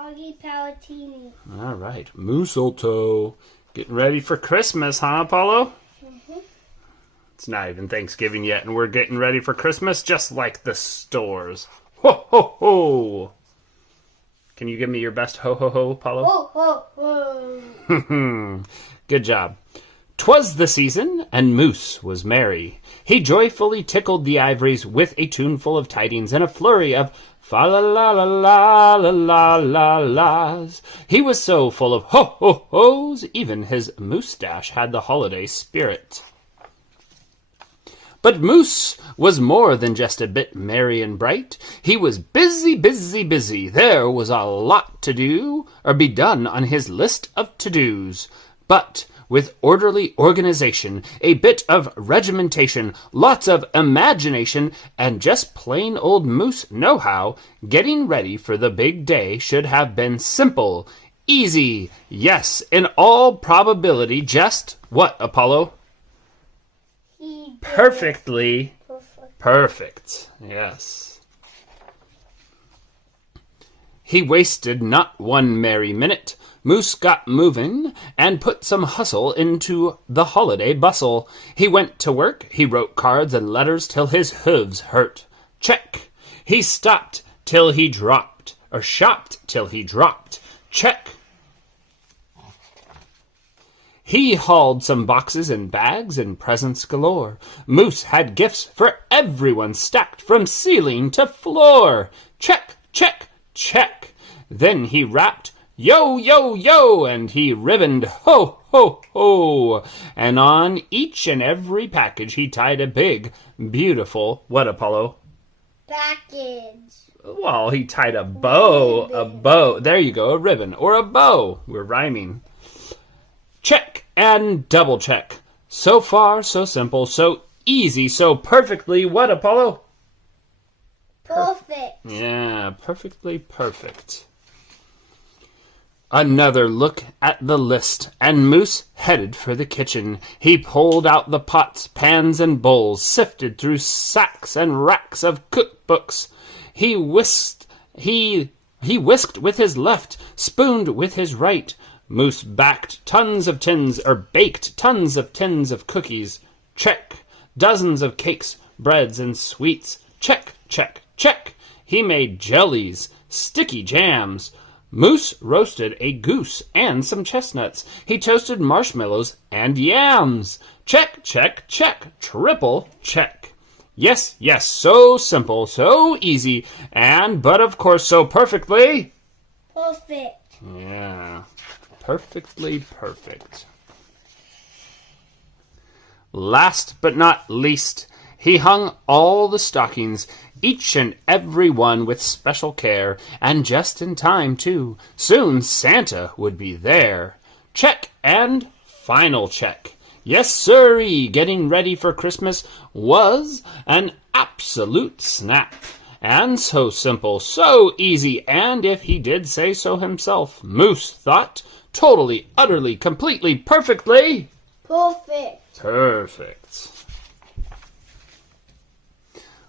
Margie Palatini. All right. Mooseltoe. Getting ready for Christmas, huh, Apollo? Mm-hmm. It's not even Thanksgiving yet, and we're getting ready for Christmas just like the stores. Ho, ho, ho! Can you give me your best ho, ho, ho, Apollo? Ho, ho, ho! Good job. 'Twas the season, and Moose was merry. He joyfully tickled the ivories with a tuneful of tidings and a flurry of fa-la-la-la-la-la-la-las. He was so full of ho-ho-hos, even his moustache had the holiday spirit. But Moose was more than just a bit merry and bright. He was busy, busy, busy. There was a lot to do, or be done on his list of to-dos. But with orderly organization, a bit of regimentation, lots of imagination, and just plain old Moose know-how, getting ready for the big day should have been simple, easy, yes, in all probability just what, Apollo? Perfectly perfect. Yes. He wasted not one merry minute. Moose got moving and put some hustle into the holiday bustle. He went to work. He wrote cards and letters till his hooves hurt. Check. He stopped till he dropped, or shopped till he dropped. Check. He hauled some boxes and bags and presents galore. Moose had gifts for everyone stacked from ceiling to floor. Check, check, check. Then he rapped, yo, yo, yo, and he ribboned, ho, ho, ho. And on each and every package he tied a big, beautiful, what, Apollo? Package. Well, he tied a bow. There you go, a ribbon, or a bow. We're rhyming. Check and double check. So far, so simple, so easy, so perfectly what, Apollo? Perfect. Yeah, perfectly perfect. Another look at the list, and Moose headed for the kitchen. He pulled out the pots, pans, and bowls, sifted through sacks and racks of cookbooks. He whisked with his left, spooned with his right. Moose baked tons of tins of cookies. Check. Dozens of cakes, breads, and sweets. Check, check, check. He made jellies, sticky jams. Moose roasted a goose and some chestnuts. He toasted marshmallows and yams. Check, check, check. Triple check. Yes, yes, so simple, so easy, but of course so perfectly... Perfect. Yeah. Perfectly perfect. Last but not least, he hung all the stockings, each and every one with special care, and just in time, too. Soon Santa would be there. Check and final check. Yes, sirree, getting ready for Christmas was an absolute snap. And so simple, so easy, and if he did say so himself, Moose thought, totally, utterly, completely, perfectly... Perfect.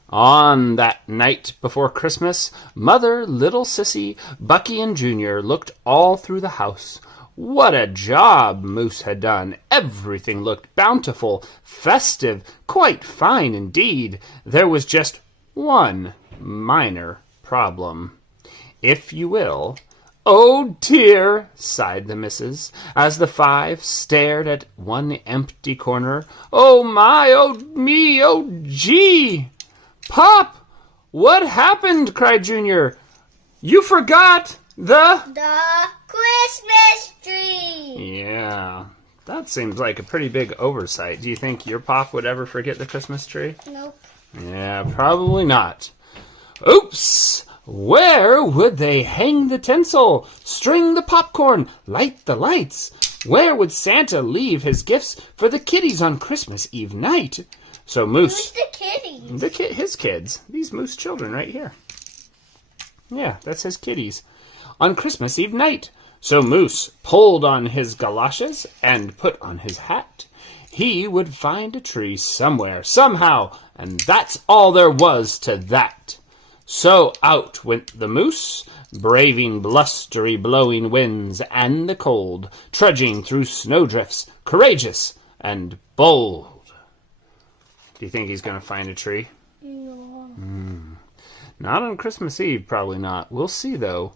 On that night before Christmas, Mother, little Sissy, Bucky, and Junior looked all through the house. What a job Moose had done. Everything looked bountiful, festive, quite fine indeed. There was just one minor problem, if you will. Oh dear, sighed the missus, as the five stared at one empty corner. Oh my, oh me, oh gee! Pop, what happened? Cried Junior. You forgot the Christmas tree. Yeah, that seems like a pretty big oversight. Do you think your Pop would ever forget the Christmas tree? Nope. Yeah, probably not. Oops! Where would they hang the tinsel, string the popcorn, light the lights? Where would Santa leave his gifts for the kiddies on Christmas Eve night? So Moose... Who's the kiddies? His kids. These Moose children right here. Yeah, that's his kiddies. On Christmas Eve night. So Moose pulled on his galoshes and put on his hat. He would find a tree somewhere, somehow, and that's all there was to that. So out went the moose, braving blustery blowing winds and the cold, trudging through snowdrifts, courageous and bold. Do you think he's going to find a tree? No. Not on Christmas Eve, probably not. We'll see, though.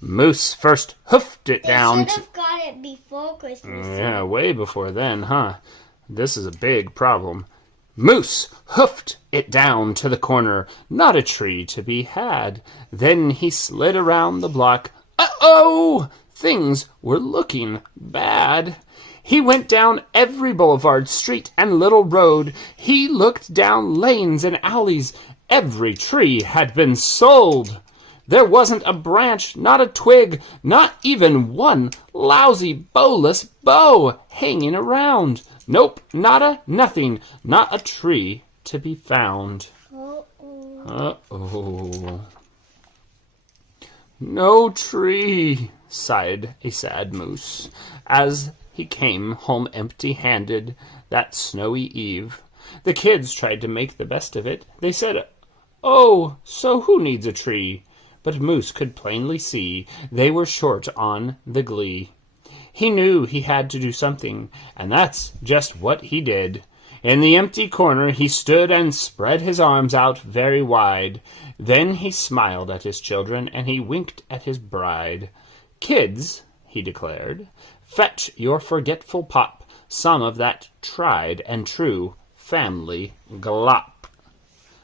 Moose first hoofed it down. They should have got it before Christmas. Yeah, way before then, huh? This is a big problem. Moose hoofed it down to the corner, not a tree to be had. Then he slid around the block. Uh-oh! Things were looking bad. He went down every boulevard, street, and little road. He looked down lanes and alleys. Every tree had been sold. There wasn't a branch, not a twig, not even one lousy bowless bow hanging around. Nope, nada, nothing, not a tree to be found. Uh-oh. No tree, sighed a sad moose, as he came home empty-handed that snowy eve. The kids tried to make the best of it. They said, "Oh, so who needs a tree?" But Moose could plainly see they were short on the glee. He knew he had to do something, and that's just what he did. In the empty corner he stood and spread his arms out very wide. Then he smiled at his children, and he winked at his bride. "Kids," he declared, "fetch your forgetful pop some of that tried and true family glop."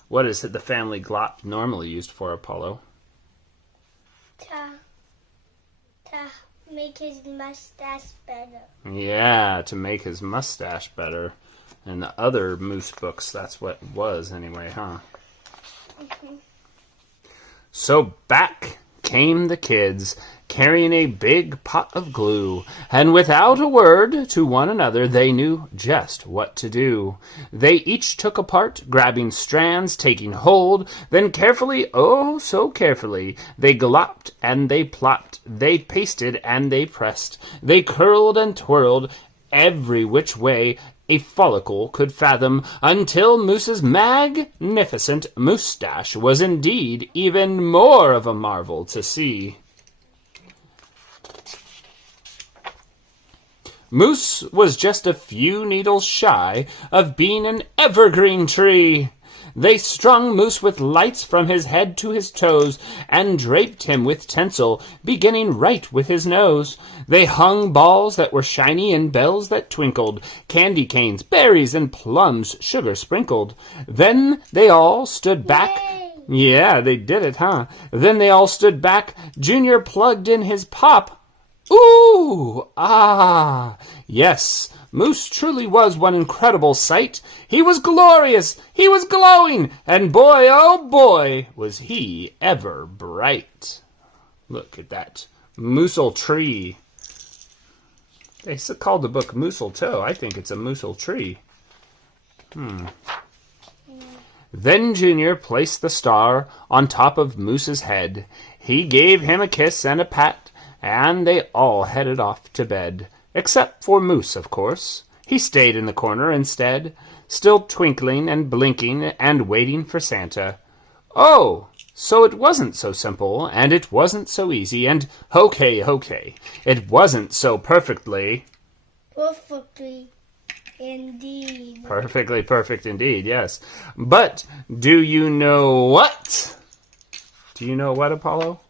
What is the family glop normally used for, Apollo? To make his mustache better. Yeah, to make his mustache better. In the other moose books, that's what it was anyway, huh? So back came the kids, carrying a big pot of glue, and without a word to one another, they knew just what to do. They each took a part, grabbing strands, taking hold, then carefully, oh so carefully, they glopped and they plopped, they pasted and they pressed, they curled and twirled, every which way a follicle could fathom, until Moose's magnificent moustache was indeed even more of a marvel to see. Moose was just a few needles shy of being an evergreen tree. They strung Moose with lights from his head to his toes, and draped him with tinsel, beginning right with his nose. They hung balls that were shiny and bells that twinkled, candy canes, berries, and plums, sugar sprinkled. Then they all stood back. Yay! Yeah, they did it, huh? Then they all stood back. Junior plugged in his pop. Ooh! Ah! Yes, Moose truly was one incredible sight. He was glorious, he was glowing, and boy, oh boy, was he ever bright. Look at that Mooseltree. They called the book Mooseltoe. I think it's a Mooseltree. Then Junior placed the star on top of Moose's head. He gave him a kiss and a pat, and they all headed off to bed. Except for Moose, of course. He stayed in the corner instead, still twinkling and blinking and waiting for Santa. Oh, so it wasn't so simple, and it wasn't so easy, and okay, it wasn't so perfectly... Perfectly indeed. Perfectly perfect indeed, yes. But do you know what? Do you know what, Apollo?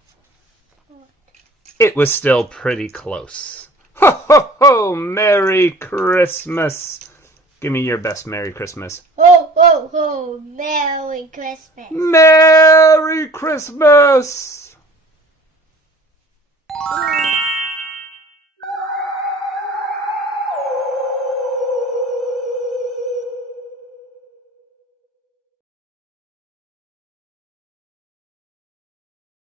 It was still pretty close. Ho, ho, ho! Merry Christmas! Give me your best Merry Christmas. Ho, ho, ho! Merry Christmas! Merry Christmas!